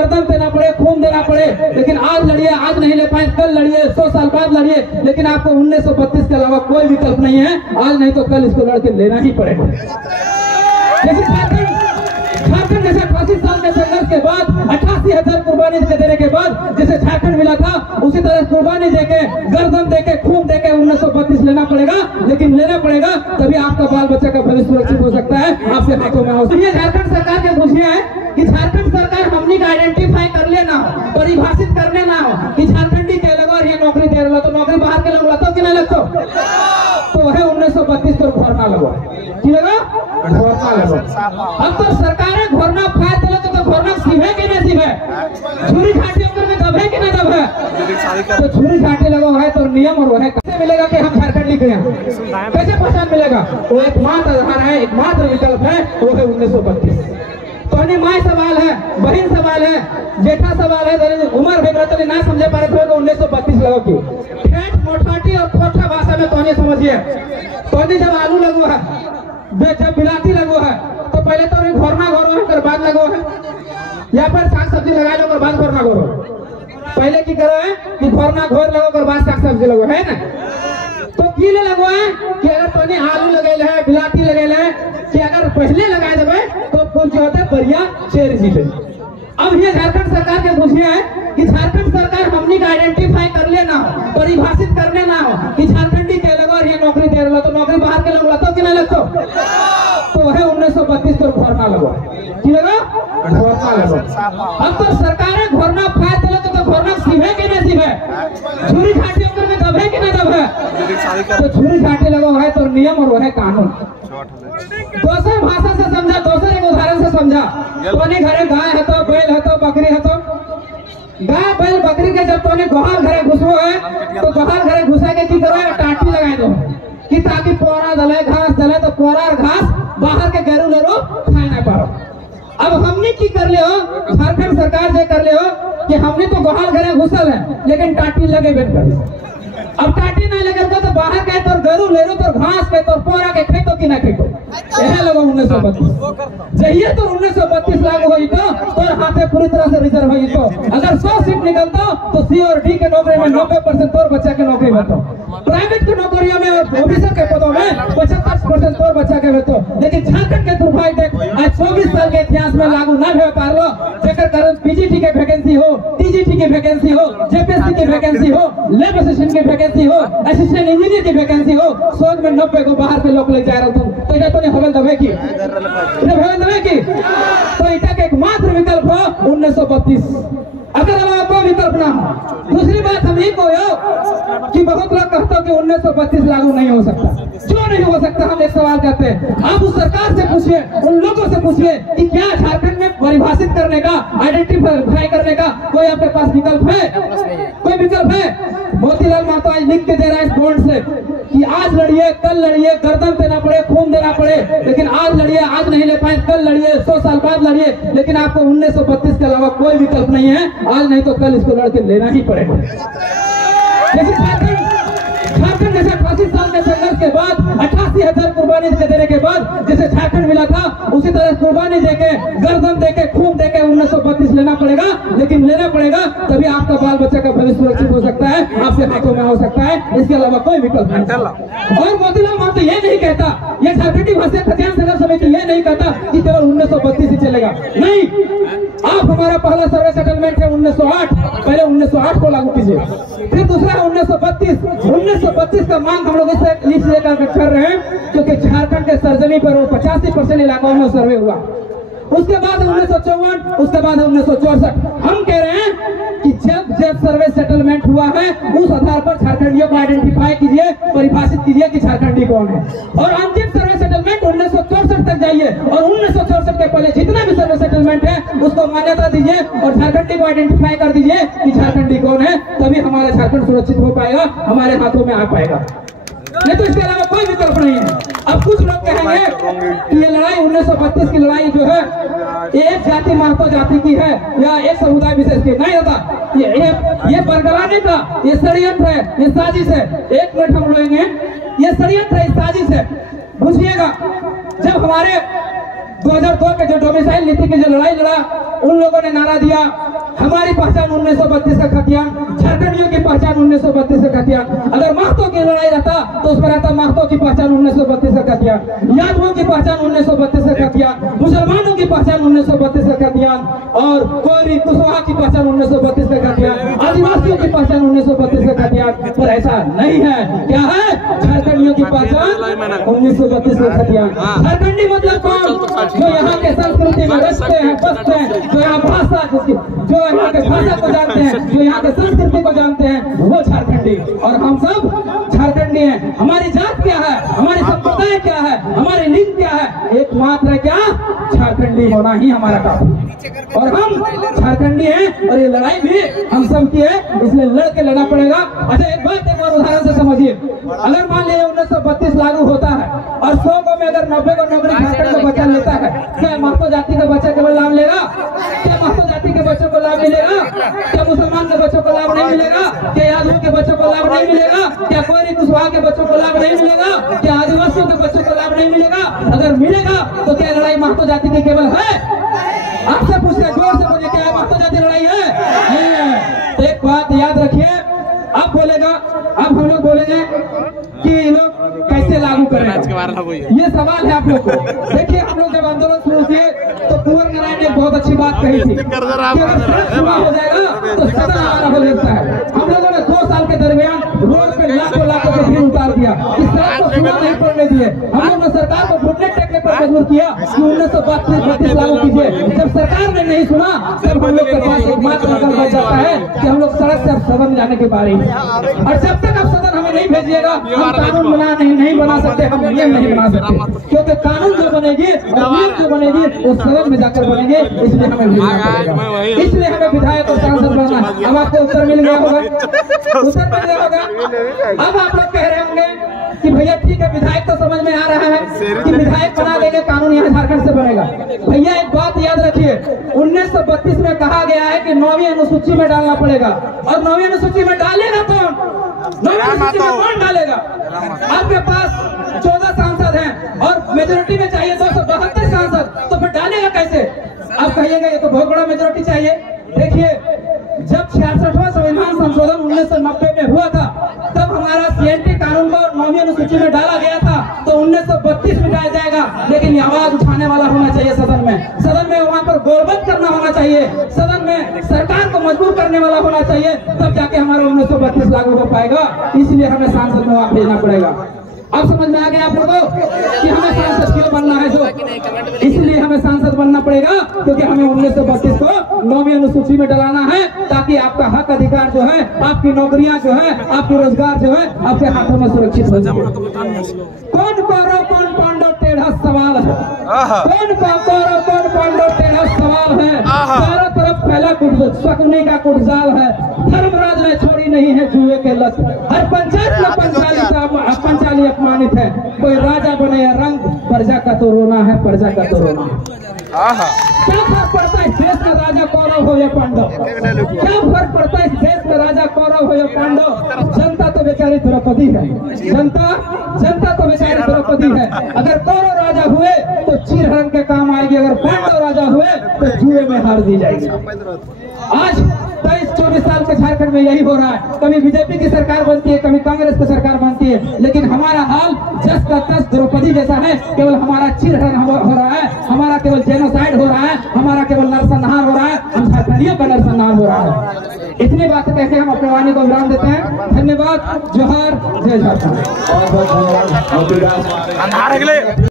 गर्दन देना पड़े, खून देना पड़े, लेकिन आज लड़िए, आज नहीं ले पाए कल लड़िए, 100 साल बाद लड़िए, लेकिन आपको 1932 के अलावा कोई विकल्प नहीं है। आज नहीं तो कल इसको लड़के लेना ही पड़ेगा। जैसे झारखंड जैसे 85 साल के संघर्ष के बाद 88,000 कुर्बानी देने के बाद जैसे झारखंड मिला था, उसी तरह कुर्बानी देके, गर्दन देके, खून देके 1932 लेना पड़ेगा, लेकिन लेना पड़ेगा तभी आपका बाल बच्चा का भविष्य सुरक्षित हो सकता है, आपके हाथों में हो। ये झारखंड सरकार के पूछिए है कि झारखंड सरकार हमने का आइडेंटिफाई कर लेना हो, परिभाषित करने ना हो कि झारखंडी के लगा और ये नौकरी दे रहा, तो नौकरी बाहर के लोग लगता कि नहीं लगता, तो वह 1932 को घोरना लगा की लगा घोरना लगा। अब तो सरकारें घोरना फाय दिला तो घोरना सीवे के नहीं सीवे, छुरी छाटी ऊपर में दबे कि नहीं दबे, तो छुरी छाटी लगा है तो नियम और वह कैसे मिलेगा कि हम झारखंडी के हैं, कैसे पहचान मिलेगा? वो एकमात्र आधार है, एकमात्र विकल्प है, वो है 1932। तो माई सवाल है, बहन सवाल है, जेठा सवाल है, उम्र है ना समझे पा रहे तो 1932 लगो की ठेठ मोटाटी और खोटा भाषा में तो समझिए। तो जब आलू लगो है, जब बिलाती लगो है, तो पहले तो घोरना घोरो है, फिर बाद लगो है, या फिर साग सब्जी लगा लो, बाद घोरना घोरो। पहले की करो है कि घोरना घोर लगो और बाद साग सब्जी लगो, है ना? तो कीले लगो है कि अगर तोने आलू लगेले है, बिलाती लगेले है, कि अगर पहले लगा देवे तो कुछ जो होता है बढ़िया शेर जीते। अब ये झारखंड सरकार के पूछिए है कि झारखंड सरकार हमने का आइडेंटिफाई कर लेना हो, परिभाषित करने ना हो कि झारखंडी के लगा और ये नौकरी दे रहा, तो नौकरी बाहर के लोग लगता कि नहीं लगता, तो वह 1932 को घोरना लगा की लगा घोरना लगा। अब तो सरकारें घोरना फाय दिला तो घोरना सीवे के नहीं सीवे, छुरी छाटी ऊपर में दबे कि नहीं दबे, तो छुरी छाटी लगा है तो नियम और वह कानून। दूसरे भाषा से समझा, दूसरे एक उदाहरण से समझा। तोने घरे गाय है तो, बैल है तो, बकरी है तो, गाय बैल बकरी के जब तोने गोहाल घरे घुसो है तो गोहाल घरे घुसा के की करो, टाटी लगा दो कि ताकि पोरा दले, घास दले, तो पोरा और घास बाहर के गैरू लेरो खाए ना पारो। अब हमने की कर ले हो, झारखंड सरकार से कर ले हो कि हमने तो गोहाल घरे घुसल है लेकिन टाटी लगे बेट कर। अब टाटी नहीं लगे तो बाहर के तो गरू ले लो, तो घास के तो पोरा के खेतो कि ना खेतो, यह लोग 1932 चाहिए तो 1932 लागू हुई तो हाथे पूरी तरह से रिजर्व हुई। तो अगर 100 सीट निकलता तो सी और डी के नौकरी में 90% तोर बच्चा के नौकरी में, तो प्राइवेट की नौकरियों में और ऑफिसर के पदों में 75% तोर बच्चा के में। तो लेकिन झारखंड के दुर्भाग्य देख, आज 24 साल के इतिहास में लागू न हो पा लो, जेकर कारण पीजीटी के वैकेंसी हो, टीजीटी की वैकेंसी हो, जेपीएससी की वैकेंसी हो, लैब असिस्टेंट की वैकेंसी हो, असिस्टेंट इंजीनियर की वैकेंसी हो, 100 में 90 को बाहर के लोग ले जा रहे हो। तो इधर तो नहीं हवल दबे की, हवल दबे की, तो इधर का एकमात्र विकल्प हो 1932, अगर कोई विकल्प ना हो। दूसरी बात हम ये को कि बहुत लोग कहते हो कि 1932 लागू नहीं हो सकता, क्यों नहीं हो सकता? हम एक सवाल करते हैं, आप उस सरकार से पूछिए, उन लोगों से पूछिए कि क्या झारखंड में परिभाषित करने का, आइडेंटिफाई करने का कोई आपके पास विकल्प है? कोई विकल्प है? मोतीलाल महतो आज लिख के दे रहा है इस बोर्ड से कि आज लड़िए, कल लड़िए, गर्दन देना पड़े, खून देना पड़े, लेकिन आज लड़िए, आज नहीं ले पाए कल लड़िए, 100 साल बाद लड़िए, लेकिन आपको 1932 के अलावा कोई विकल्प नहीं है। आज नहीं तो कल इसको लड़के लेना ही पड़ेगा। जैसे झारखंड जैसे 85 साल के संघर्ष के बाद 88,000 कुर्बानी देने के बाद जैसे झारखंड मिला था, उसी तरह कुर्बानी देके, गर्दन देके, खून देके 1932 लेना पड़ेगा, लेकिन लेना पड़ेगा तभी आपका बाल बच्चा का भविष्य सुरक्षित हो सकता है, आपके हाथों में हो सकता है, इसके अलावा कोई विकल्प नहीं। और मोतीलाल महतो ये नहीं कहता, ये झारखंडी भाषा खतियान संघर्ष समिति ये नहीं कहता कि केवल 1932 ही चलेगा, नहीं। आप हमारा पहला सर्वे सेटलमेंट है 1908, पहले 1908 को लागू कीजिए, फिर दूसरा है 1932 का मांग हम लोग इसलिए कर रहे हैं क्योंकि झारखंड के सर्जनी पर 85% इलाकों में सर्वे हुआ। उसके बाद 1954, उसके बाद 1964। हम कह रहे हैं कि जब सर्वे सेटलमेंट हुआ है उस आधार पर झारखंडियों को आइडेंटिफाई कीजिए, परिभाषित कीजिए कि झारखंडी कौन है, और अंतिम सर्वे सेटलमेंट 1964 तक जाइए और 1964 के पहले जितना भी सर्वे सेटलमेंट है उसको मान्यता दीजिए और झारखंडी को आइडेंटिफाई कर दीजिए कि झारखंडी कौन है, तभी हमारा झारखंड सुरक्षित हो पाएगा, हमारे हाथों में आ पाएगा, नहीं तो इसके अलावा कोई विकल्प नहीं है। अब कुछ लोग कहेंगे कि ये लड़ाई 1932 की लड़ाई जो है एक जाति महतो जाति की है या एक समुदाय विशेष की नहीं होता, ये बरगलाने का ये षड्यंत्र है, ये साजिश है। एक मिनट हम लेंगे, ये षड्यंत्र है, साजिश है, बुझिएगा। जब हमारे 2002 के जो डोमिसाइल नीति की जो लड़ाई लड़ा, उन लोगों ने नारा दिया हमारी पहचान 1932 का खतियान, झारखंडियों की पहचान 1932 का खतियान। अगर महतो की लड़ाई रहता तो उसमें रहता महतो की पहचान 1932 का खतियान, यादवों की पहचान 1932 का खतियान, मुसलमानों की पहचान 1932 का खतियान, और कोयरी कुशवाहा की पहचान 1932 का खतियान, आदिवासियों की पहचान 1932 का खतियान। पर ऐसा नहीं है। क्या है? झारखंडियों की पहचान 1932 का खतियान। झारखंडी मतलब कौन? जो यहाँ के संस्कृति में रचते हैं, बसते हैं, जो यहाँ भाषा जो यहाँ के भाषा को जानते हैं, जो यहाँ के संस्कृति को जानते हैं, वो झारखंडी। और हम सब झारखंडी हैं। हमारी जात क्या है, हमारी संप्रदाय क्या है, हमारी लिंग क्या है? एकमात्र क्या? झारखंडी होना ही हमारा काम। और हम झारखंडी हैं और ये लड़ाई भी हम सब की है, इसलिए लड़ के लड़ना पड़ेगा। अच्छा एक बात एक और उदाहरण से समझिए। अगर मान लीजिए 1932 लागू होता है और 100 को में अगर 90 को नौकरी झारखंड का बच्चा लेता है, क्या महतो जाति का बच्चा केवल लाभ लेगा? क्या महतो जाति के बच्चों को लाभ मिलेगा? क्या मुसलमान के बच्चों को लाभ नहीं मिलेगा? क्या यादवों के बच्चों को लाभ नहीं मिलेगा? क्या कोयरी कुशवाहा के बच्चों को लाभ नहीं मिलेगा? क्या आदिवासियों के बच्चों को लाभ नहीं मिलेगा? अगर मिलेगा तो क्या लड़ाई महतो जाति की केवल है? आपसे पूछते जोर से बोलिए, क्या महतो जाति लड़ाई है? नहीं है। तो एक बात याद रखिए, अब बोलेगा, अब हम लोग बोलेंगे कि ये लोग कैसे लागू करेंगे, ये सवाल है आप लोग को। देखिए हम लोग जब आंदोलन शुरू किए तो कुंवर नारायण ने बहुत अच्छी बात कही थी कि अगर सड़क शुरू हो जाएगा तो सदन हमारा हो जाता है। हम लोगों ने 2 साल के दरमियान रोड पे लाखों लाखों के भीड़ उतार दिया, इस सड़क को शुरू नहीं करने दिए। हम लोग ने सरकार को घुटने टेकने पर मजबूर किया कि 1932 लागू कीजिए। जब सरकार ने नहीं सुना तब हम लोग के पास एकमात्र विकल्प बच जाता है कि हम लोग सड़क से सदन जाने के बारे में। और जब तक आप सदन हमें नहीं भेजिएगा हम कानून नहीं बना सकते, हम नियम नहीं बना सकते, क्योंकि कानून जो बनेगी और नियम जो बनेगी वो सदन में जाकर बनेंगे। इसलिए हमें भेजना पड़ेगा, इसलिए हमें विधायक और सांसद बनना है। अब आपको उत्तर मिल गया होगा, उत्तर मिल गया होगा। अब आप लोग कह रहे होंगे कि भैया ठीक है, विधायक तो समझ में आ रहा है कि विधायक बना देंगे, कानून यहाँ झारखंड से बनेगा। भैया एक बात याद रखिए, 1932 में कहा गया है कि 9वीं अनुसूची में डालना पड़ेगा। और 9वीं अनुसूची में डालेगा कौन? 9वीं अनुसूची में कौन डालेगा? आपके पास 14 सांसद हैं और मेजोरिटी में चाहिए 272 सांसद, तो फिर डालेगा कैसे? आप कहिएगा ये तो बहुत बड़ा मेजोरिटी चाहिए। देखिए जब 66वां संविधान संशोधन 1990 में हुआ था तब हमारा CNT कानून को 9वीं अनुसूची में डाला गया था, तो 1932 में डाला जाएगा। लेकिन आवाज उठाने वाला होना चाहिए सदन में वहाँ पर गोलबंद करना होना चाहिए, सदन में सरकार को मजबूर करने वाला होना चाहिए, तब जाके हमारा 1932 लागू हो पाएगा। इसलिए हमें सांसद में वहाँ भेजना पड़ेगा। अब समझ में आ गया आप लोगों को कि हमें सांसद क्यों बनना है? जो इसलिए हमें सांसद बनना पड़ेगा क्योंकि हमें 1932 को 9वीं अनुसूची में डलाना है, ताकि आपका हक अधिकार जो है, आपकी नौकरियां जो है, आपके रोजगार जो है आपके हाथों में सुरक्षित हो जाए। कौन कौरव कौन पांडव टेढ़ा सवाल है, कौन कौरव कौन पांडव टेढ़ा सवाल है। चारों तरफ फैला शकुनी का कुटजाल है, धर्मराज ने छोड़ी नहीं है जुए के लत। हर पंचायत में पंचाली अपमानित है, कोई राजा बने या रंग, प्रजा का तो रोना है, प्रजा का तो रोना है। क्या फर्क पड़ता है इस देश में राजा कौरव हो या पांडव? क्या फर्क पड़ता है इस देश में राजा कौरव हो या पांडव? जनता तो बेचारी द्रौपदी है, जनता तो बेचारी द्रौपदी है। अगर कौरव राजा हुए तो चीरहरण के काम आएगी, अगर पांडव राजा हुए तो जुए में हार दी जाएगी। आज 23-24 साल के झारखंड में यही हो रहा है। कभी बीजेपी की सरकार बनती है, कभी कांग्रेस की सरकार बनती है, लेकिन हमारा हाल जस का तस द्रौपदी जैसा है। केवल हमारा चीरहरण हो रहा है, हमारा केवल जेनोसाइड हो रहा है, हमारा केवल नरसंहार हो रहा है, हम झारखंडियों का नरसंहार हो रहा है। इतनी बातें कहकर हम अपने वाणी को विराम देते हैं। धन्यवाद। जोहार, जय झारखंड।